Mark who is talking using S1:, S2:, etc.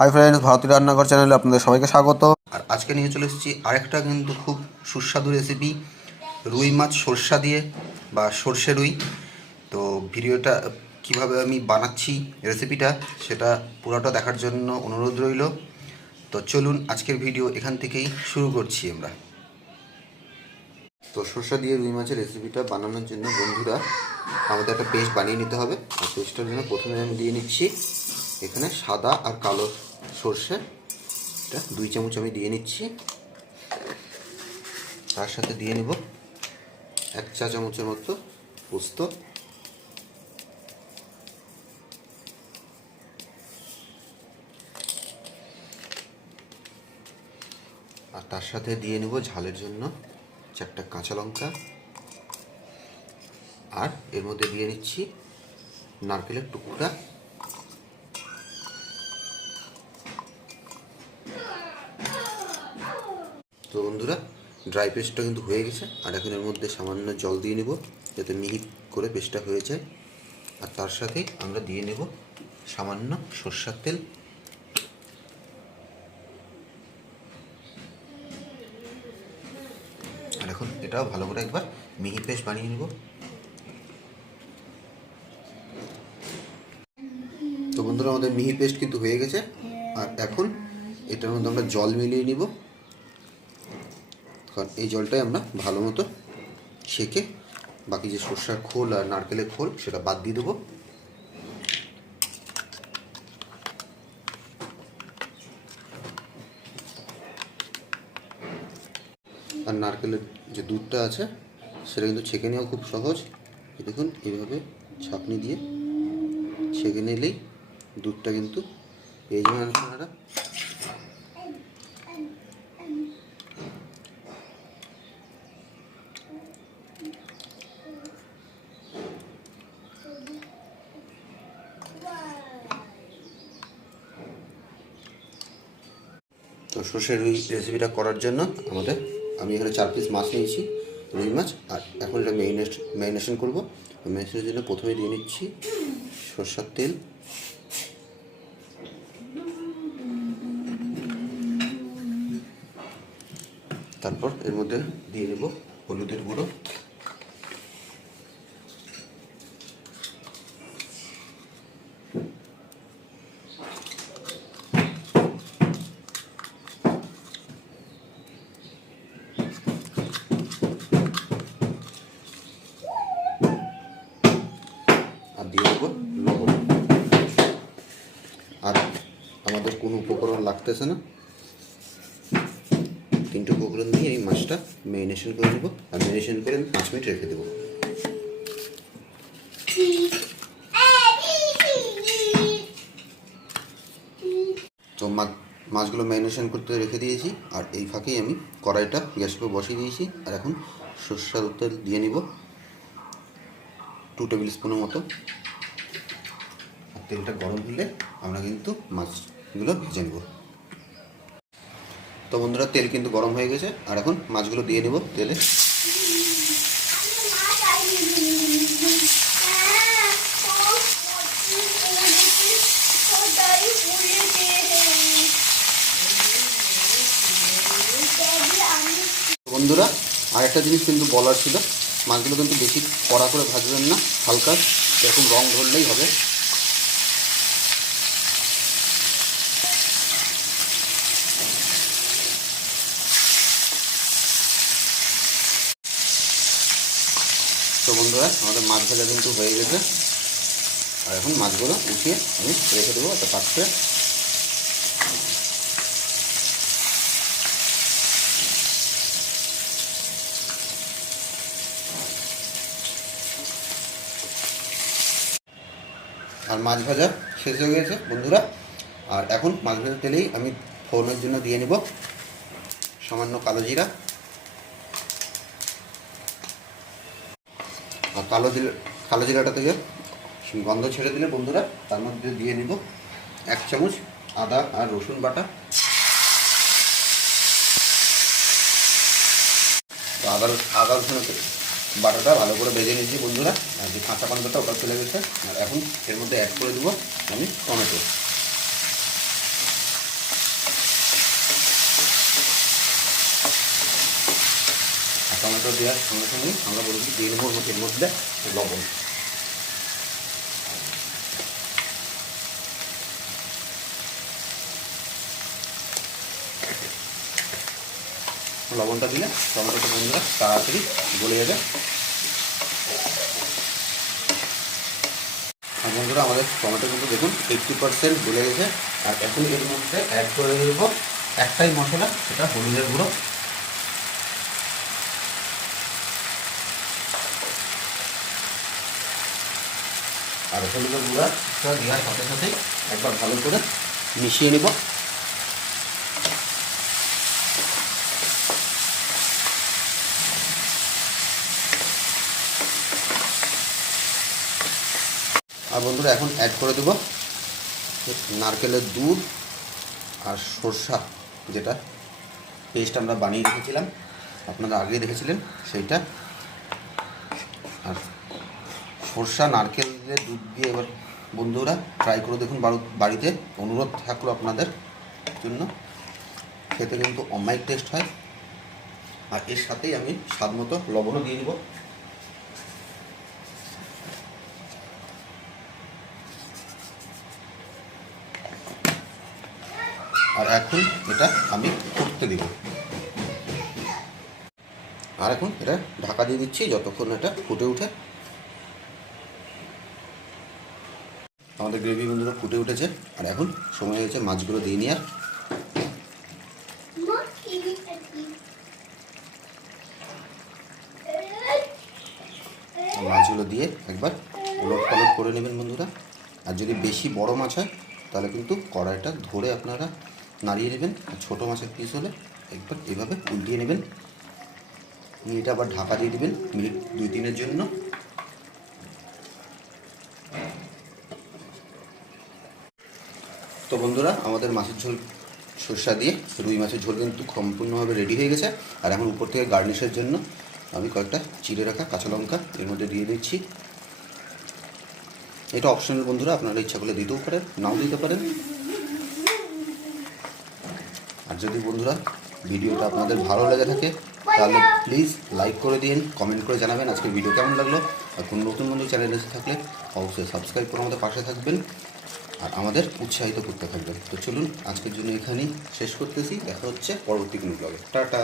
S1: Hi friends ভারতীয় রান্নাঘর চ্যানেলে আপনাদের সবাইকে স্বাগত। আর আজকে নিয়ে চলে এসেছি আরেকটা কিন্তু খুব সুস্বাদু রেসিপি রুই মাছ সর্ষা দিয়ে বা সর্ষে রুই। তো ভিডিওটা কীভাবে আমি বানাচ্ছি রেসিপিটা সেটা পুরোটা দেখার জন্য অনুরোধ রইল। তো চলুন আজকের ভিডিও এখান থেকেই শুরু করছি আমরা। তো সর্ষা দিয়ে রুই মাছের রেসিপিটা বানানোর জন্য বন্ধুরা আমাদের একটা পেস্ট বানিয়ে নিতে হবে। আর পেস্টটার জন্য প্রথমে আমি দিয়ে নিচ্ছি এখানে সাদা আর কালো সর্ষে, এটা দুই চামচ আমি দিয়ে নিচ্ছি। তার সাথে দিয়ে নেব এক চা চামচের মতো পোস্ত। আর তার সাথে দিয়ে নেব ঝালের জন্য চারটা কাঁচা লঙ্কা। আর এর মধ্যে দিয়ে নিচ্ছি নারকেলের টুকরা তো বন্ধুরা ড্রাই পেস্টটা কিন্তু হয়ে গেছে। আর এখন এর মধ্যে সামান্য জল দিয়ে নেব, যাতে মিহি করে পেস্টটা হয়ে যায়। আর তার সাথে আমরা দিয়ে নেব সামান্য সর্ষার তেল। আর এখন এটাও ভালো করে একবার মিহি পেস্ট বানিয়ে নেব। তো বন্ধুরা, আমাদের মিহি পেস্ট কিন্তু হয়ে গেছে। আর এখন এটার মধ্যে আমরা জল মিলিয়ে নিব। কারণ এই জলটাই আমরা ভালো মতো ছেঁকে বাকি যে সর্ষার খোল আর নারকেলের খোল সেটা বাদ দিয়ে দেবো। আর নারকেলের যে দুধটা আছে, সেটা কিন্তু ছেঁকে নেওয়া খুব সহজ। দেখুন, এইভাবে ছাঁকনি দিয়ে ছেঁকে নিলেই দুধটা কিন্তু পেয়ে যাবেন আপনারা। তো সর্ষের রুই রেসিপিটা করার জন্য আমাদের আমি এখানে চার পিস মাছ নিয়েছি, রুই মাছ, আর এখন এটা ম্যারিনেট ম্যারিনেশন করব। ম্যারিনেশনের জন্য প্রথমে দিয়ে নিচ্ছি সর্ষার তেল। তারপর এর মধ্যে দিয়ে দেবো হলুদের গুঁড়ো আর দিয়ে দেবো লবণ আর আমাদের কোনো উপকরণ লাগতেছে না। তিনটে উপকরণ দিয়ে এই মাছটা ম্যারিনেশন করে নেব। আর ম্যারিনেশন করে আমি পাঁচ মিনিট রেখে দেবো। তো মাছগুলো ম্যারিনেশন করতে রেখে দিয়েছি। আর এই ফাঁকেই আমি কড়াইটা গ্যাস উপর বসিয়ে দিয়েছি। আর এখন সর্ষার তেল দিয়ে নিব। টু টেবিল স্পুনের মতো। তেলটা গরম হলে আমরা কিন্তু মাছগুলো ভেজে নেব। তো বন্ধুরা, তেল কিন্তু গরম হয়ে গেছে। আর এখন মাছগুলো দিয়ে নেব তেলে। বন্ধুরা আর একটা জিনিস কিন্তু বলার ছিল। মাছগুলো কিন্তু বেশি কড়া করে ভাজবেন না, হালকা। এরকম রং ধরলেই হবে। তো বন্ধুরা, আমাদের মাছ ভাজা কিন্তু হয়ে গেছে। আর এখন মাছগুলো উঠিয়ে আমি রেখে দেবো একটা পাত্রে। আর মাছ ভাজা শেষ হয়ে গেছে বন্ধুরা। আর এখন মাছ ভাজা তেলেই আমি ফোড়নের জন্য দিয়ে নিব সামান্য কালো জিরা। আর কালো জিরা কালো জিরাটা থেকে গন্ধ ছেড়ে দিলে বন্ধুরা, তার মধ্যে দিয়ে নিব এক চামচ আদা আর রসুন বাটা। আদা আদা, রসুন বাটাটা ভালো করে ভেজে নিয়েছি বন্ধুরা। আর যে কাঁচা পান্তাটা ওটা চলে গেছে। আর এখন এর মধ্যে অ্যাড করে দেবো আমি টমেটো। টমেটো দেওয়ার সঙ্গে সঙ্গে আমরা বলছি দিয়ে নেব এর মধ্যে লবণ। লবণটা দিলে টমেটোটা বন্ধুরা তাড়াতাড়ি গলে যাবে। আর বন্ধুরা আমাদের টমেটো কিন্তু দেখুন এইটটি পার্সেন্ট গলে গেছে। আর এখন এর মধ্যে অ্যাড করে দেবো একটাই মশলা, সেটা হলুদের গুঁড়ো। আর হলুদের গুঁড়া দেওয়ার সাথে সাথে একবার ভালো করে মিশিয়ে নেব। আর বন্ধুরা, এখন অ্যাড করে দেব নারকেলের দুধ আর সরষা, যেটা পেস্ট আমরা বানিয়ে রেখেছিলাম। আপনারা আগেই দেখেছিলেন, সেইটা সরষা দিয়ে দুধ দিয়ে এবার বন্ধুরা ট্রাই করে দেখুন বাড়িতে। অনুরোধ থাকল আপনাদের জন্য। খেতে কিন্তু অমাইক টেস্ট হয়। আর এর সাথেই আমি স্বাদ মতো লবণও দিয়ে দিব। আর এখন এটা আমি ফুটতে দিব। আর এখন এটা ঢাকা দিয়ে দিচ্ছি, যতক্ষণ এটা ফুটে উঠে। আমাদের গ্রেভি বন্ধুরা ফুটে উঠেছে। আর এখন সময় হয়েছে মাছগুলো দিয়ে নেওয়ার। আর মাছগুলো দিয়ে একবার উলট পালট করে নেবেন বন্ধুরা। আর যদি বেশি বড় মাছ হয় তাহলে কিন্তু কড়াইটা ধরে আপনারা নাড়িয়ে নেবেন। আর ছোটো মাছের পিস হলে একবার এভাবে উল্টিয়ে নেবেন। এটা আবার ঢাকা দিয়ে দেবেন মিনিট দুই তিনের জন্য। তো বন্ধুরা, আমাদের মাছের ঝোল সর্ষা দিয়ে, রুই মাছের ঝোল কিন্তু সম্পূর্ণভাবে রেডি হয়ে গেছে। আর এখন উপর থেকে গার্নিশের জন্য আমি কয়েকটা চিড়ে রাখা কাঁচা লঙ্কা এর মধ্যে দিয়ে দিচ্ছি। এটা অপশনাল বন্ধুরা, আপনারা ইচ্ছা করলে দিতেও পারেন, নাও দিতে পারেন। আর যদি বন্ধুরা ভিডিওটা আপনাদের ভালো লেগে থাকে, তাহলে প্লিজ লাইক করে দিন কমেন্ট করে জানাবেন আজকের ভিডিও কেমন লাগল। আর কোনো নতুন বন্ধু চ্যানেল এসে থাকলে অবশ্যই সাবস্ক্রাইব করে আমাদের পাশে থাকবেন। আর আমাদের উৎসাহিত করতে থাকবেন। তো চলুন, আজকের জন্য এখানেই শেষ করতেছি। দেখা হচ্ছে পরবর্তী কোনো ব্লগে টাটা!